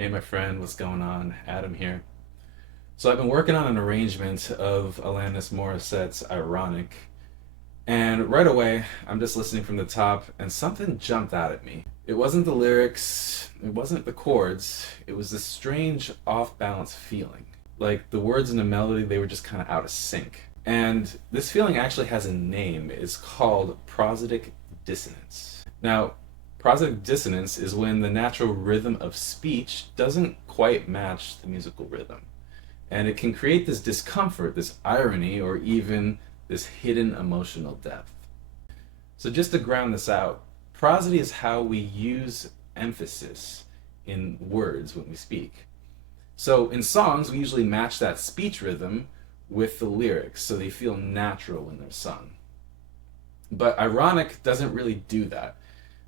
Hey, my friend, what's going on? Adam here. So, I've been working on an arrangement of Alanis Morissette's Ironic, and right away, I'm just listening from the top, and something jumped out at me. It wasn't the lyrics, it wasn't the chords, it was this strange off balance feeling. Like the words and the melody, they were just kind of out of sync. And this feeling actually has a name. It's called prosodic dissonance. Now, prosodic dissonance is when the natural rhythm of speech doesn't quite match the musical rhythm. And it can create this discomfort, this irony, or even this hidden emotional depth. So just to ground this out, prosody is how we use emphasis in words when we speak. So in songs, we usually match that speech rhythm with the lyrics so they feel natural when they're sung. But ironic doesn't really do that.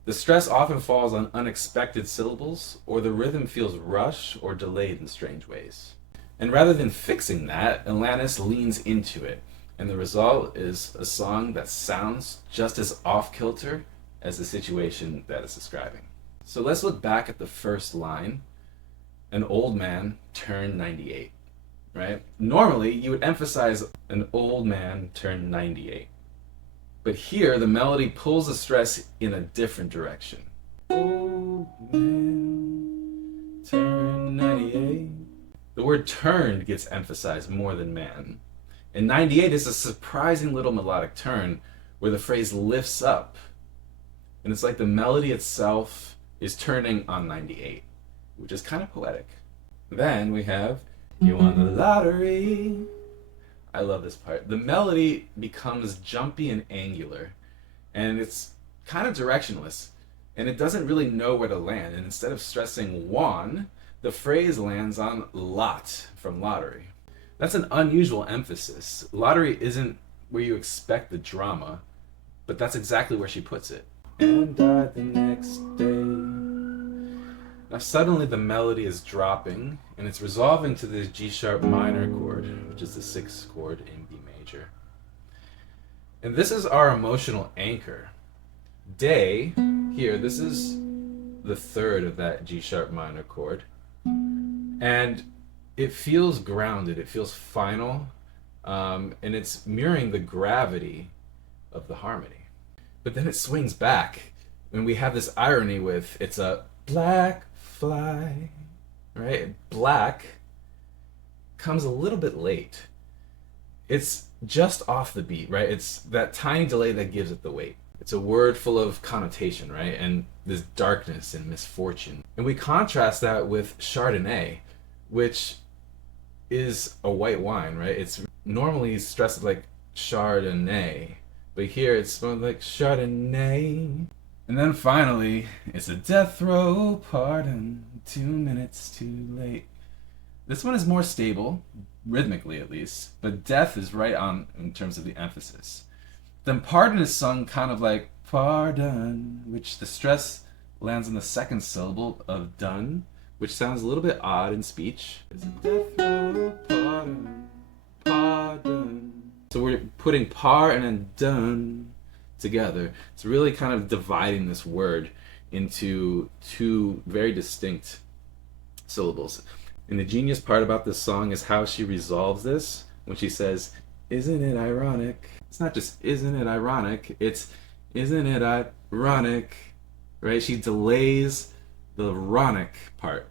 The stress often falls on unexpected syllables, or the rhythm feels rushed or delayed in strange ways. And rather than fixing that, Alanis leans into it, and the result is a song that sounds just as off-kilter as the situation that it's describing. So let's look back at the first line. An old man turned 98, right? Normally, you would emphasize an old man turned 98. But here, the melody pulls the stress in a different direction. Old man turned 98. The word turned gets emphasized more than man. And 98 is a surprising little melodic turn where the phrase lifts up. And it's like the melody itself is turning on 98, which is kind of poetic. Then we have, you won the lottery. I love this part. The melody becomes jumpy and angular, and it's kind of directionless, and it doesn't really know where to land. And instead of stressing won, the phrase lands on lot from lottery. That's an unusual emphasis. Lottery isn't where you expect the drama, but that's exactly where she puts it. And died the next day. Now suddenly the melody is dropping, and it's resolving to the G sharp minor chord, which is the 6th chord in B major. And this is our emotional anchor. Day, here, this is the 3rd of that G sharp minor chord. And it feels grounded, it feels final, and it's mirroring the gravity of the harmony. But then it swings back, and we have this irony with, it's a black fly, right? Black comes a little bit late. It's just off the beat, right? It's that tiny delay that gives it the weight. It's a word full of connotation, right? And this darkness and misfortune. And we contrast that with Chardonnay, which is a white wine, right? It's normally stressed like Chardonnay, but here it's more like Chardonnay. And then finally, it's a death row pardon, 2 minutes too late. This one is more stable, rhythmically at least, but death is right on in terms of the emphasis. Then pardon is sung kind of like pardon, which the stress lands on the 2nd syllable of done, which sounds a little bit odd in speech. It's a death row, pardon, pardon. So we're putting par and then dun together. It's really kind of dividing this word into two very distinct syllables. And the genius part about this song is how she resolves this when she says, "Isn't it ironic?" It's not just "isn't it ironic," it's "isn't it ironic?" Right? She delays the ironic part.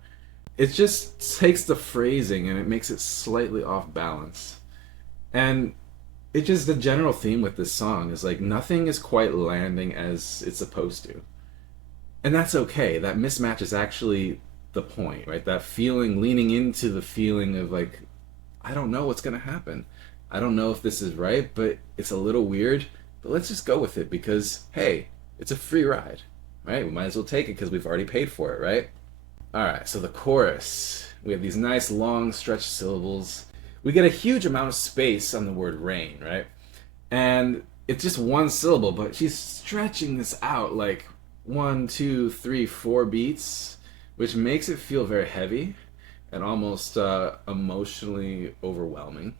It just takes the phrasing and it makes it slightly off balance. And it just, the general theme with this song is like nothing is quite landing as it's supposed to. And that's okay. That mismatch is actually the point, right? That feeling, leaning into the feeling of like, I don't know what's gonna happen. I don't know if this is right, but it's a little weird. But let's just go with it because, hey, it's a free ride, right? We might as well take it because we've already paid for it, right? All right, so the chorus. We have these nice long stretched syllables. We get a huge amount of space on the word rain, right? And it's just one syllable, but she's stretching this out like 1, 2, 3, 4 beats, which makes it feel very heavy and almost emotionally overwhelming.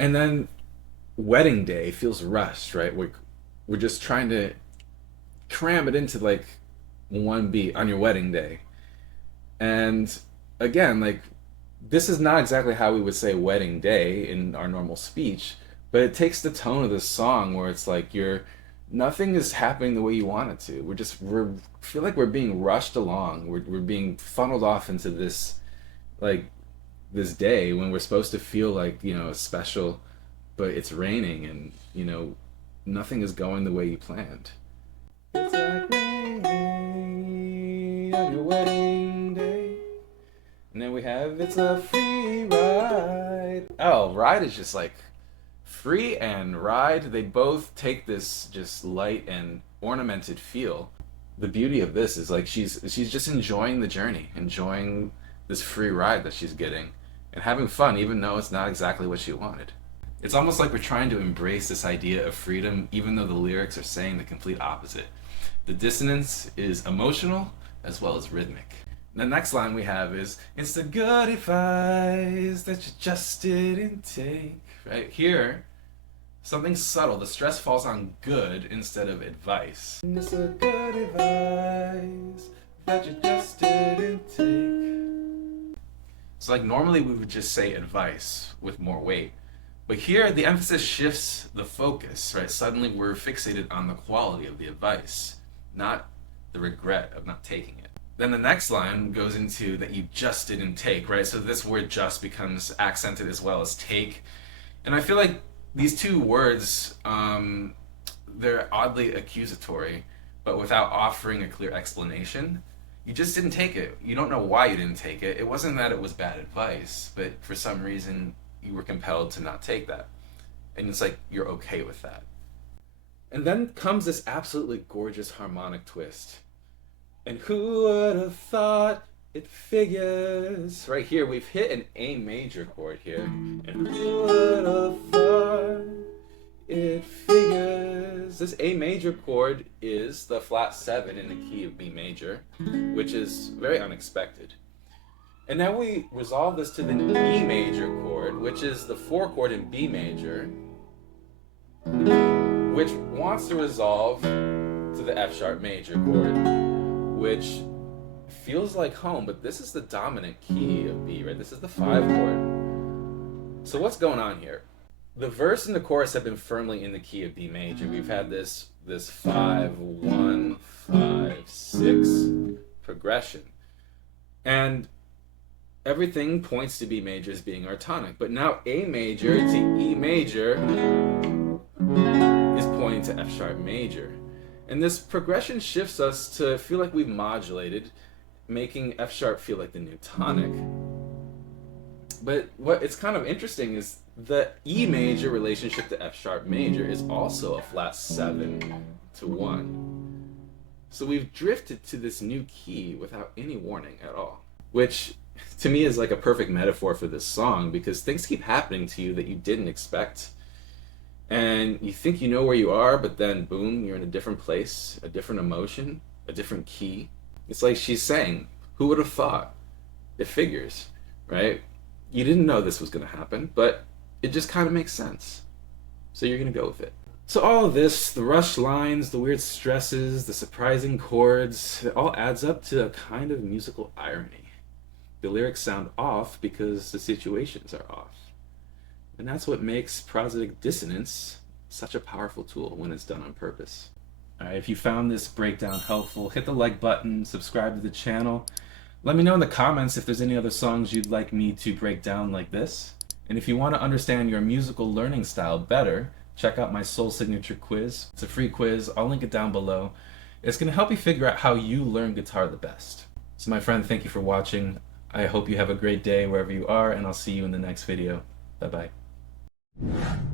And then wedding day feels rushed, right? We're just trying to cram it into like one beat on your wedding day. And again, like this is not exactly how we would say wedding day in our normal speech, but it takes the tone of this song where it's like nothing is happening the way you want it to. We feel like we're being rushed along. We're being funneled off into this like this day when we're supposed to feel like, special, but it's raining and, nothing is going the way you planned. It's like rain on your wedding day. And then we have "It's a free ride." Oh, ride is just like free and ride. They both take this just light and ornamented feel. The beauty of this is like she's just enjoying the journey, enjoying this free ride that she's getting, and having fun even though it's not exactly what she wanted. It's almost like we're trying to embrace this idea of freedom even though the lyrics are saying the complete opposite. The dissonance is emotional as well as rhythmic. The next line we have is, "It's the good advice that you just didn't take." Right here, something subtle. The stress falls on good instead of advice. It's the good advice that you just didn't take. So like normally we would just say advice with more weight. But here the emphasis shifts the focus, right? Suddenly we're fixated on the quality of the advice, not the regret of not taking it. Then the next line goes into that you just didn't take, right? So this word just becomes accented as well as take. And I feel like these two words, they're oddly accusatory, but without offering a clear explanation. You just didn't take it. You don't know why you didn't take it. It wasn't that it was bad advice, but for some reason you were compelled to not take that. And it's like you're okay with that. And then comes this absolutely gorgeous harmonic twist. And who would have thought it figures? Right here, we've hit an A major chord here. And who would have thought it figures? This A major chord is the flat 7 in the key of B major, which is very unexpected. And now we resolve this to the E major chord, which is the 4 chord in B major, which wants to resolve to the F sharp major chord, which feels like home, but this is the dominant key of B, right? This is the 5 chord. So what's going on here? The verse and the chorus have been firmly in the key of D major. We've had this 5, 1, 5, 6 progression. And everything points to B major as being our tonic. But now A major to E major is pointing to F sharp major. And this progression shifts us to feel like we've modulated, making F sharp feel like the new tonic. But what it's kind of interesting is the E major relationship to F sharp major is also a flat 7 to 1. So we've drifted to this new key without any warning at all, which to me is like a perfect metaphor for this song because things keep happening to you that you didn't expect. And you think you know where you are, but then boom, you're in a different place, a different emotion, a different key. It's like she's saying, who would have thought? It figures, right? You didn't know this was going to happen, but it just kind of makes sense. So you're going to go with it. So all of this, the rushed lines, the weird stresses, the surprising chords, it all adds up to a kind of musical irony. The lyrics sound off because the situations are off. And that's what makes prosodic dissonance such a powerful tool when it's done on purpose. Alright, if you found this breakdown helpful, hit the like button, subscribe to the channel. Let me know in the comments if there's any other songs you'd like me to break down like this. And if you want to understand your musical learning style better, check out my Soul Signature quiz. It's a free quiz. I'll link it down below. It's going to help you figure out how you learn guitar the best. So my friend, thank you for watching. I hope you have a great day wherever you are, and I'll see you in the next video. Bye-bye.